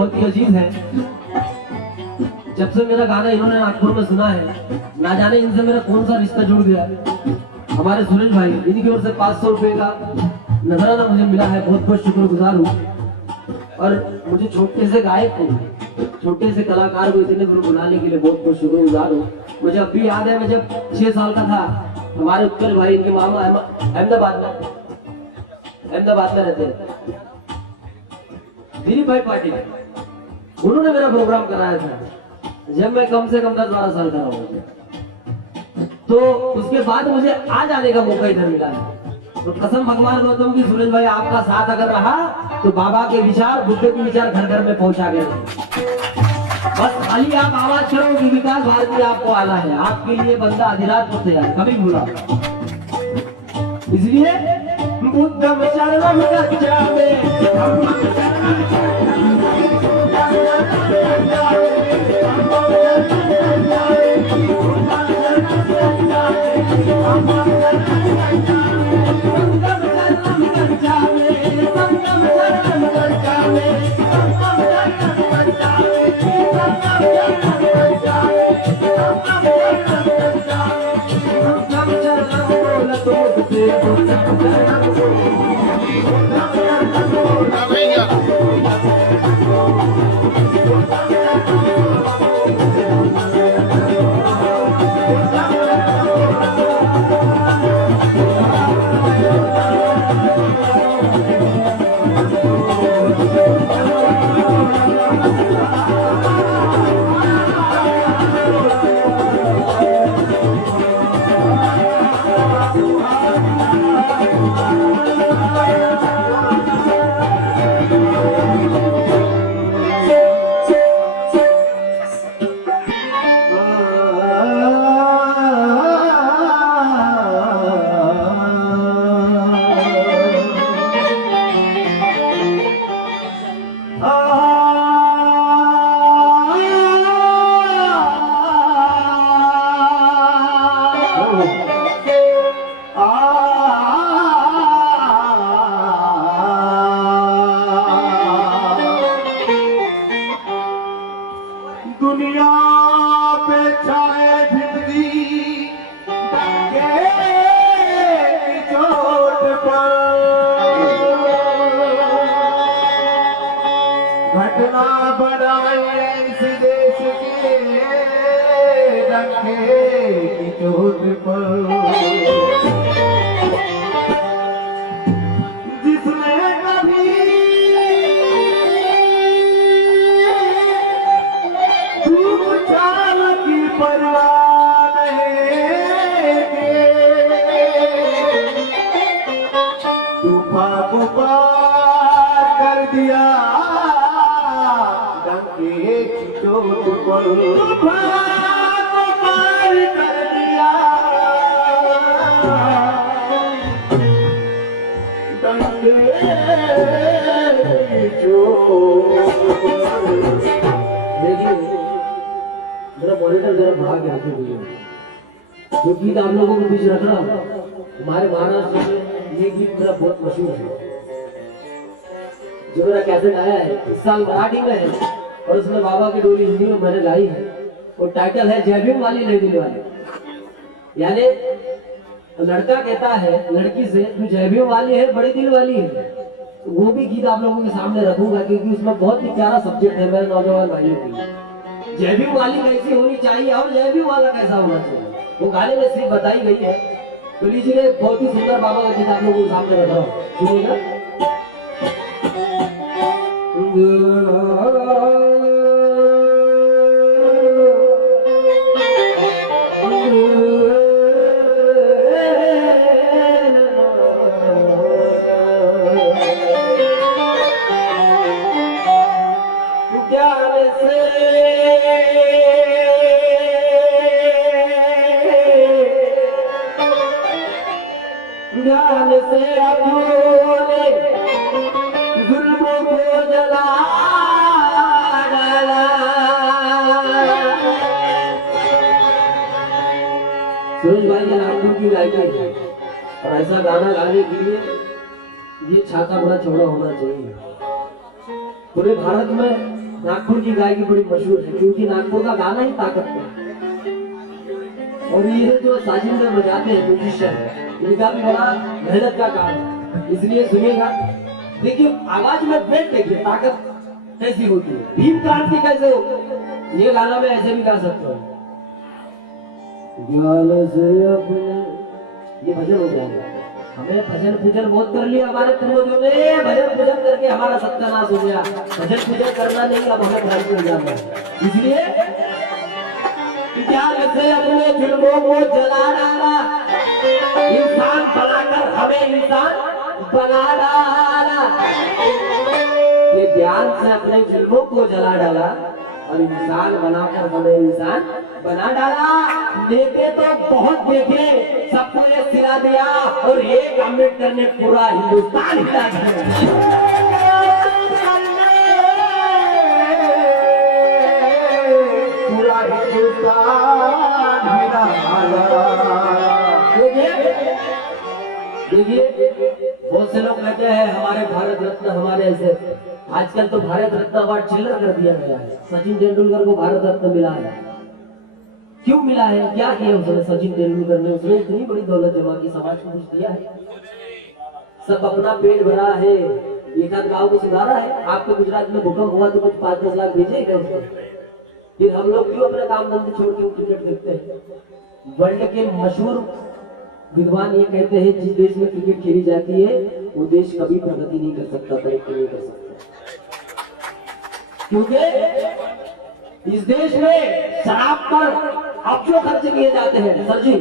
बहुत ही अजीज है। जब से मेरा गाना इन्होंने नागपुर में सुना है, ना जाने इनसे मेरा कौन सा रिश्ता जुड़ गया। हमारे सुरेश भाई, इनकी ओर से 500 रुपए का नजराना मुझे मिला है, बहुत बहुत शुक्रगुजार हूँ। और मुझे छोटे से गायक को, छोटे से कलाकार को इतने दूर बुलाने के लिए बहुत बहुत शुक्रगुजार हूँ। मुझे अब भी याद है, मैं जब 6 साल का था, हमारे उत्कल भाई, इनके मामा अहमदाबाद में रहते हैं, दिलीप भाई पाटिल, उन्होंने मेरा प्रोग्राम कराया था जब मैं कम से कम 10-12 साल का हूँ। तो उसके बाद मुझे आज आने का मौका इधर मिला है। तो कसम भगवान गौतम की, सुरेश भाई आपका साथ अगर रहा तो बाबा के विचार, बुद्ध के विचार घर घर में पहुंचा गए। बस खाली आप आवाज करो कि विकास भारती आपको आना है, आपके लिए बंदा अधिरात होते हैं, कभी भूला। इसलिए बुद्धम शरणम गच्छामि, घटना बढ़ाए इस देश के रखे की चोट पर, जिसने कभी धूप छाल की परवाह नहीं की, तूफान को पार कर दिया चोट पर, तूफान को पार कर दिया डंके देखिए मेरा मॉनिटर जरा बढ़ा के रखे हुए, जो गीत आप लोगों को बीच रख रहा हूँ, हमारे महाराष्ट्र में ये गीत मेरा बहुत मशहूर है। जो मेरा कैसेट आया है इस साल मराठी में है, और उसमें बाबा की डोली हिंदी में मैंने गाई है, और टाइटल है जय भीम वाली नई दिल वाली। यानी लड़का कहता है लड़की से, तू जय भीम वाली है, बड़ी दिल वाली है। तो वो भी गीत आप लोगों के सामने रखूंगा, क्योंकि उसमें बहुत ही प्यारा सब्जेक्ट है मेरे नौजवान भाइयों के लिए। जय भीम वाली कैसी होनी चाहिए और जय भीम वाला कैसा होना चाहिए, वो गाने में सिर्फ बताई गई है। तो लीजिए, बहुत ही सुंदर बाबा का गीत आप लोगों के सामने रख रहा हूँ, सुनिएगा। ज्ञान से अपने जुल्मों को जला डाला। सुरेश भाई ये नागपुर की राइटर है, और ऐसा गाना गाने के लिए ये छाता बड़ा चौड़ा होना चाहिए। पूरे भारत में नागपुर की गाय की बड़ी मशहूर है, क्योंकि नागपुर का गाना ही ताकत है। और ये जो साजिद में बजाते हैं म्यूजिशियन, इनका भी बड़ा मेहनत का काम है, इसलिए सुनिएगा। देखिए आवाज में वेट देखिए, ताकत कैसी होती है, भीम क्रांति कैसे हो। ये गाना में ऐसे भी गा सकते हो, ये भजन हो जाएगा। हमें भजन पूजन बहुत कर लिया हमारे पूर्वजों ने, भजन पूजन करके हमारा सत्यानाश हो गया। भजन पूजन करना नहीं, अब हमें क्रांति हो जाना है। इसलिए ज्ञान से अपने जुल्मों को जला डाला, इंसान बनाकर हमें इंसान बना डाला। ये ज्ञान से अपने जुल्मों को जला डाला और इंसान बनाकर हमें इंसान बना डाला। देखे तो बहुत देखे, सबको ये सिला दिया और एक अम्बेडकर ने पूरा हिंदुस्तान हिला दिया। देखिए बहुत से लोग कहते हैं हमारे भारत रत्न हमारे ऐसे, आजकल तो भारत रत्न अवार्ड चिल्लर कर दिया गया है। सचिन तेंदुलकर को भारत रत्न मिला है, क्यों मिला है, क्या किया उसने सचिन तेंदुलकर ने? उसने इतनी बड़ी दौलत जमा की, समाज को कुछ दिया है? सब अपना पेट भरा है, एक आध गाँव को सुधारा है। आपके गुजरात में भूकंप हुआ तो कुछ 5-10 लाख भेजे गए उसको। फिर हम लोग क्यों अपने काम धंधे छोड़ के क्रिकेट देखते हैं? वर्ल्ड के मशहूर विद्वान ये कहते हैं जिस देश में क्रिकेट खेली जाती है वो देश कभी प्रगति नहीं कर सकता, तरक्की नहीं कर सकता, क्योंकि इस देश में शराब पर अफजो खर्च किए जाते हैं। सर जी,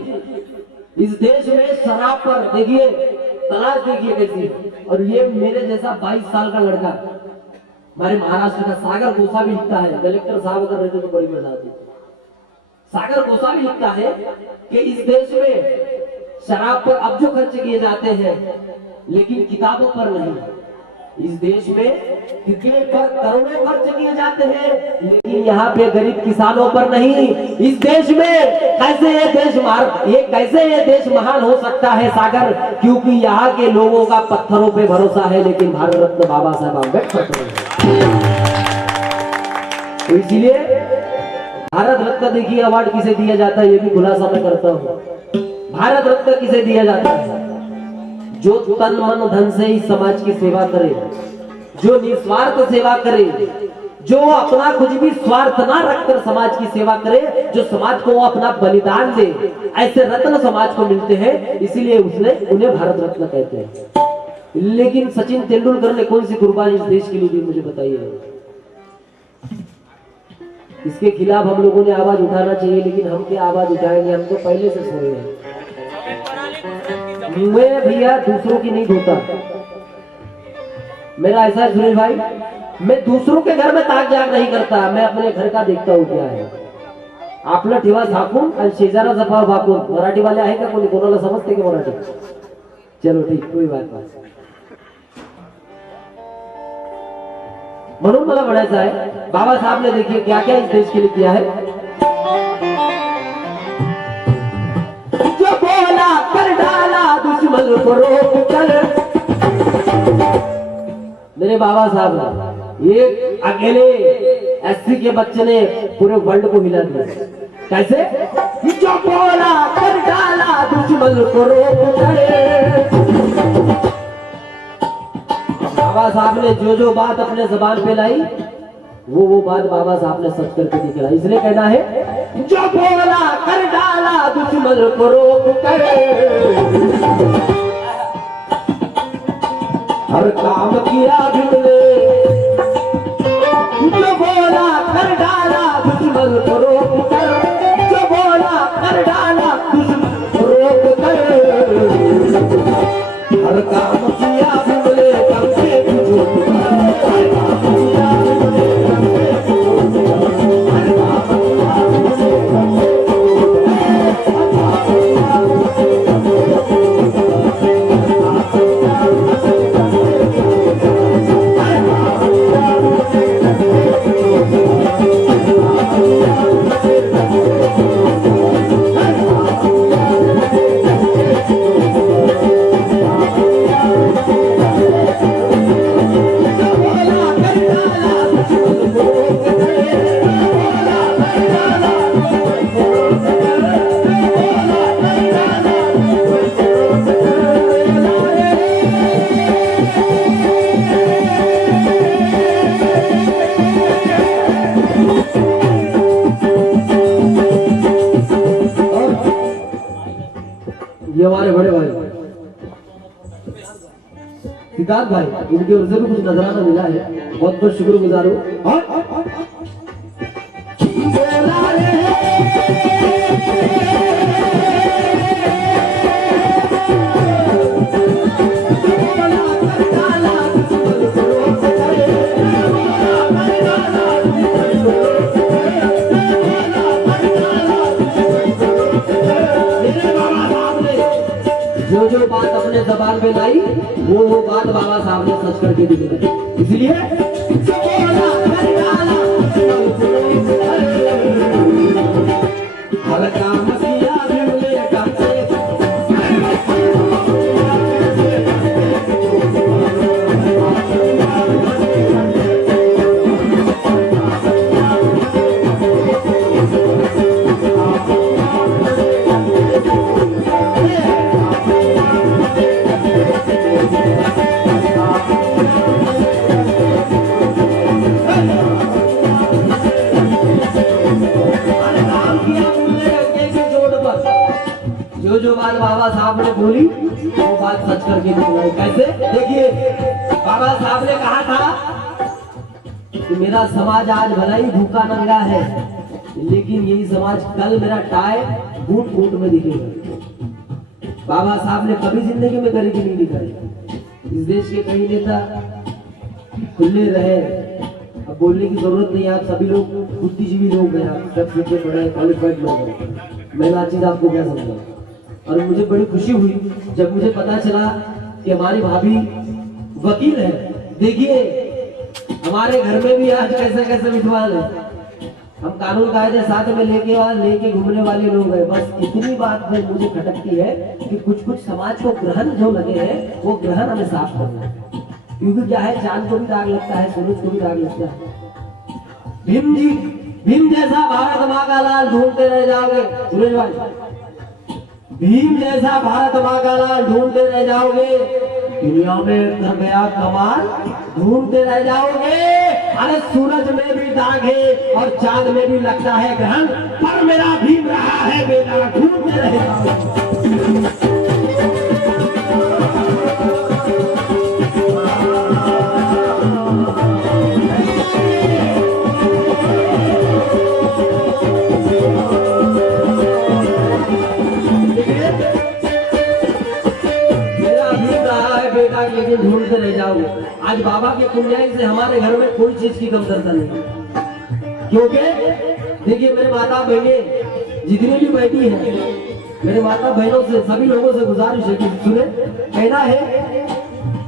इस देश में शराब पर देखिए तलाश देखिए कैसी। और ये मेरे जैसा 22 साल का लड़का, हमारे महाराष्ट्र का सागर गोसा भी लिखता है, कलेक्टर साहब अगर रहते तो बड़ी मजा आती। सागर गोसा भी लिखता है कि इस देश में शराब पर अब जो खर्च किए जाते हैं लेकिन किताबों पर नहीं। इस देश में क्रिकेट पर करोड़ों खर्च किए जाते हैं लेकिन यहाँ पे गरीब किसानों पर नहीं। इस देश में कैसे ये देश महान हो सकता है सागर, क्योंकि यहाँ के लोगों का पत्थरों पे भरोसा है लेकिन भारत रत्न बाबा साहेब अम्बेडकर पर। तो इसीलिए भारत रत्न देखिए अवार्ड किसे दिया जाता है ये भी खुलासा मैं करता हूँ। भारत रत्न किसे दिया जाता है? जो तन मन धन से ही समाज की सेवा करे, जो निस्वार्थ सेवा करे, जो अपना कुछ भी स्वार्थ ना रखकर समाज की सेवा करे, जो समाज को अपना बलिदान दे, ऐसे रत्न समाज को मिलते हैं, इसीलिए उन्हें भारत रत्न कहते हैं। लेकिन सचिन तेंदुलकर ने कौन सी कुर्बानी इस देश के लिए दी, मुझे बताइए। इसके खिलाफ हम लोगों ने आवाज उठाना चाहिए, लेकिन हम क्या आवाज उठाएंगे, हम तो पहले से सोए हैं। मैं भैया दूसरों की नहीं धोता, मेरा ऐसा है सुनील भाई, मैं दूसरों के घर में ताक जाग नहीं करता, मैं अपने घर का देखता हूँ क्या है। आपला ठेवा झाकून आणि शेजारा जफा वाकून, मराठी वाले आहे का कोणी, कोणाला समजते की मराठी? चलो ठीक, कोई बात नहीं। म्हणून मला म्हणायचं आहे बाबा साहब ने देखिए क्या क्या इस देश के लिए किया है। जो बोला कर डाला दुश्मन को रोक कर। मेरे बाबा साहब एक अकेले एससी के बच्चे ने पूरे वर्ल्ड को हिला दिया। कैसे? जो बोला कर डाला दुश्मन को रोक कर। बाबा साहब ने जो बात अपने जबान पे लाई वो बात बाबा साहब ने सच करके दिखलाई। इसलिए कहना है जो बोला कर डाला दुश्मन को रोक कर। हर काम किया भिड़े, जो बोला कर डाला दुश्मन को रोक कर। जो बोला कर डाला दुश्मन को रोक कर। हर काम किया भिड़े, कम से सिद्धार्थ भाई, उनकी ओर से भी कुछ नजराना मिला है, बहुत बहुत शुक्रगुजार हूँ। और जो बात अपने जबान पे लाई वो बात बाबा साहब ने सच करके दिखाई। इसलिए जो बात बाबा साहब ने बोली वो बात सच करके दिखाई। कैसे? देखिए, बाबा साहब ने कहा था कि मेरा समाज आज भला ही भूखा नंगा है, लेकिन यही समाज कल मेरा टाई बूट बूट में दिखेगा। बाबा साहब ने कभी जिंदगी में गरीबी नहीं दिखाई। इस देश के कई नेता खुले रहे, अब बोलने की जरूरत नहीं। आप सभी लोग बुद्धिजीवी लोग हैं, आप सब सीखे पढ़े क्वालिफाइड लोग हैं। मैं ना चीज आपको क्या समझाऊं। और मुझे बड़ी खुशी हुई जब मुझे पता चला कि हमारी भाभी वकील है। देखिए, हमारे घर में भी आज कैसे कैसे विद्वान है। हम कानून कायदे साथ में लेके घूमने वाले लोग हैं। बस इतनी बात में मुझे खटकती है कि कुछ कुछ समाज को ग्रहण जो लगे हैं वो ग्रहण हमें साफ करना है। क्योंकि क्या है, चांद को भी दाग लगता है, सूरज को भी दाग लगता है। भीम जैसा भारत माँ का लाल ढूंढते रह जाओगे सूरज भाई, भीम जैसा भारत माँ का लाल ढूंढते रह जाओगे, दुनिया में कर गया कमाल ढूंढते रह जाओगे। अरे सूरज में भी दाग है और चांद में भी लगता है ग्रहण, पर मेरा भीम रहा है बेटा ढूंढते रह जाओगे। लेकिन ढूंढते रह जाओगे। आज बाबा के पुण्याई से हमारे घर में कोई चीज की कमतरता नहीं, क्योंकि देखिए मेरे माता बहनें जितनी भी बैठी हैं, मेरे माता बहनों से सभी लोगों से गुजारिश है कि सुने, कहना है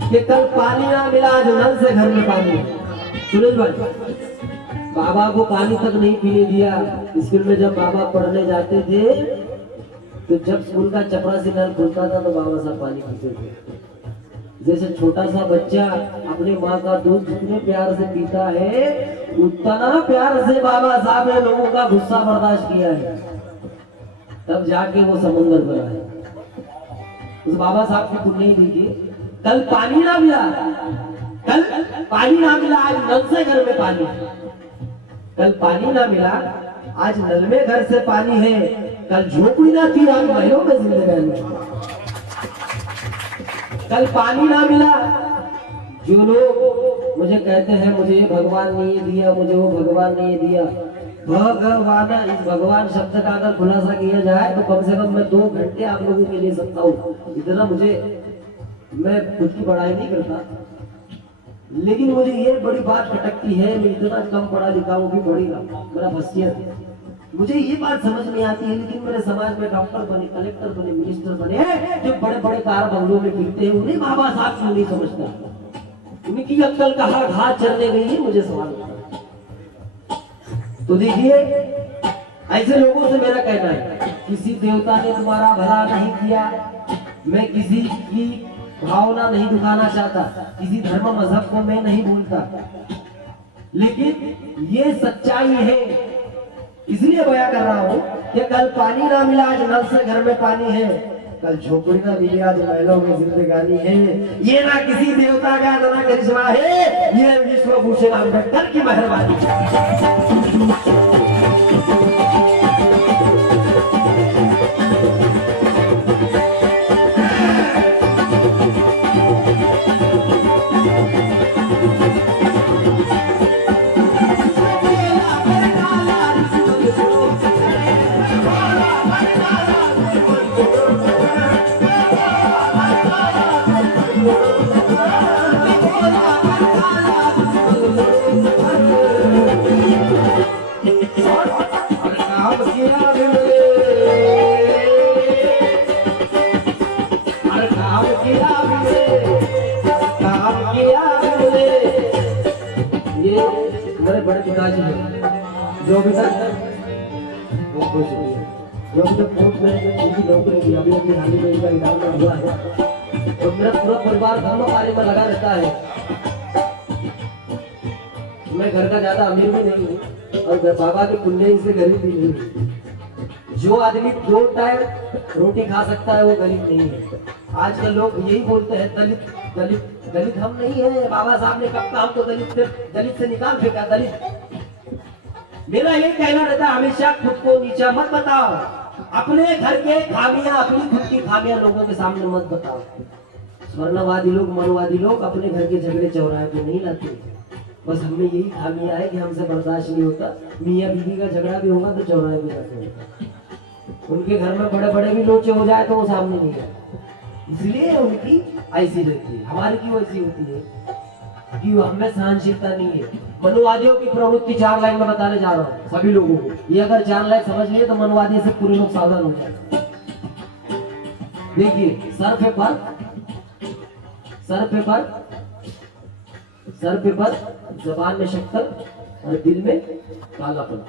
कि कल पानी ना मिला आज नल से घर में पानी। सुरेश भाई, बाबा को पानी तक नहीं पीने दिया। स्कूल में जब बाबा पढ़ने जाते थे तो जब स्कूल का चपरासी नल खुलता था तो बाबा साहब पानी पीते थे। जैसे छोटा सा बच्चा अपने माँ का दूध जितने प्यार से पीता है, उतना प्यार से बाबा साहब ने लोगों का गुस्सा बर्दाश्त किया है, तब जाके वो समुद्र बना है। उस बाबा साहब की पुण्य देखिए, कल पानी ना मिला, कल पानी ना मिला आज नल से घर में पानी, कल पानी ना मिला आज नल में घर से पानी है, कल झोपड़ी ना थी आज महलों में जिंदगी। कल पानी ना मिला, जो लोग मुझे कहते हैं मुझे ये भगवान ने ये दिया, मुझे वो भगवान ने ये दिया, भगवान, इस भगवान शब्द का अगर खुलासा किया जाए तो कम से कम मैं 2 घंटे आप लोगों के लिए सकता हूँ। इतना मुझे, मैं खुद की बड़ाई नहीं करता, लेकिन मुझे ये बड़ी बात खटकती है, मैं इतना कम पढ़ा लिखा हूँ भी पढ़ेगा, मेरा बसियत है। मुझे ये बात समझ में आती है, लेकिन मेरे समाज में डॉक्टर बने, कलेक्टर बने, मिनिस्टर बने, जो बड़े बड़े कार बंगलों में फिरते हैं, उन्हें बाबा साहब क्यों नहीं समझता? उनकी अक्ल कहाँ घात चलने गई है, मुझे सवाल। तो देखिए, ऐसे लोगों से मेरा कहना है, किसी देवता ने तुम्हारा भला नहीं किया, मैं किसी की भावना नहीं दुखाना चाहता, किसी धर्म मजहब को मैं नहीं बोलता, लेकिन ये सच्चाई है, इसलिए बयां कर रहा हूं कि कल पानी ना मिला आज नल से घर में पानी है, कल झोपड़ी ना मिली आज महलों में जिंदगानी है। ये ना किसी देवता का ना करिश्मा है, ये विश्वभूषण अम्बेडकर की मेहरबानी। किया हमने। ये हमारे बड़े पिताजी हैं जो अभी तक कोर्ट में उनकी नौकरी की अभी अभी हाल ही में इनका रिटायरमेंट हुआ है। तो मेरा पूरा परिवार धर्म कार्य में लगा रहता है। मैं घर का ज्यादा अमीर भी नहीं हूँ और बाबा के पुण्य से गरीब भी नहीं हूँ। जो आदमी 2 टाइम रोटी खा सकता है वो गरीब नहीं है। आजकल लोग यही बोलते हैं दलित दलित दलित हम नहीं है। बाबा साहब ने कब कहा हमको दलित से निकाल फेंका दलित। मेरा ये कहना रहता है हमेशा खुद को नीचा मत बताओ। अपने घर के खामियां अपनी खुद की खामियां लोगों के सामने मत बताओ। स्वर्णवादी लोग मनवादी लोग अपने घर के झगड़े चौराहे पे नहीं लाते। बस हमें यही खामियां है कि हमसे बर्दाश्त नहीं होता। मियाँ बीवी का झगड़ा भी होगा तो चौराहे पे जाते होगा। उनके घर में बड़े बड़े भी लोचे हो जाए तो वो सामने नहीं आए। इसलिए उनकी ऐसी रहती है। हमारी क्यों ऐसी होती है कि हमें सहनशीलता नहीं है। मनुवादियों की प्रवृत्ति 4 लाइन में बताने जा रहा हूँ सभी लोगों को। ये अगर 4 लाइन समझ लिए तो मनुवादी से पूरे लोग सावधान हो जाए। देखिए सर पे पर जबान में शक्कर और दिल में कालापन।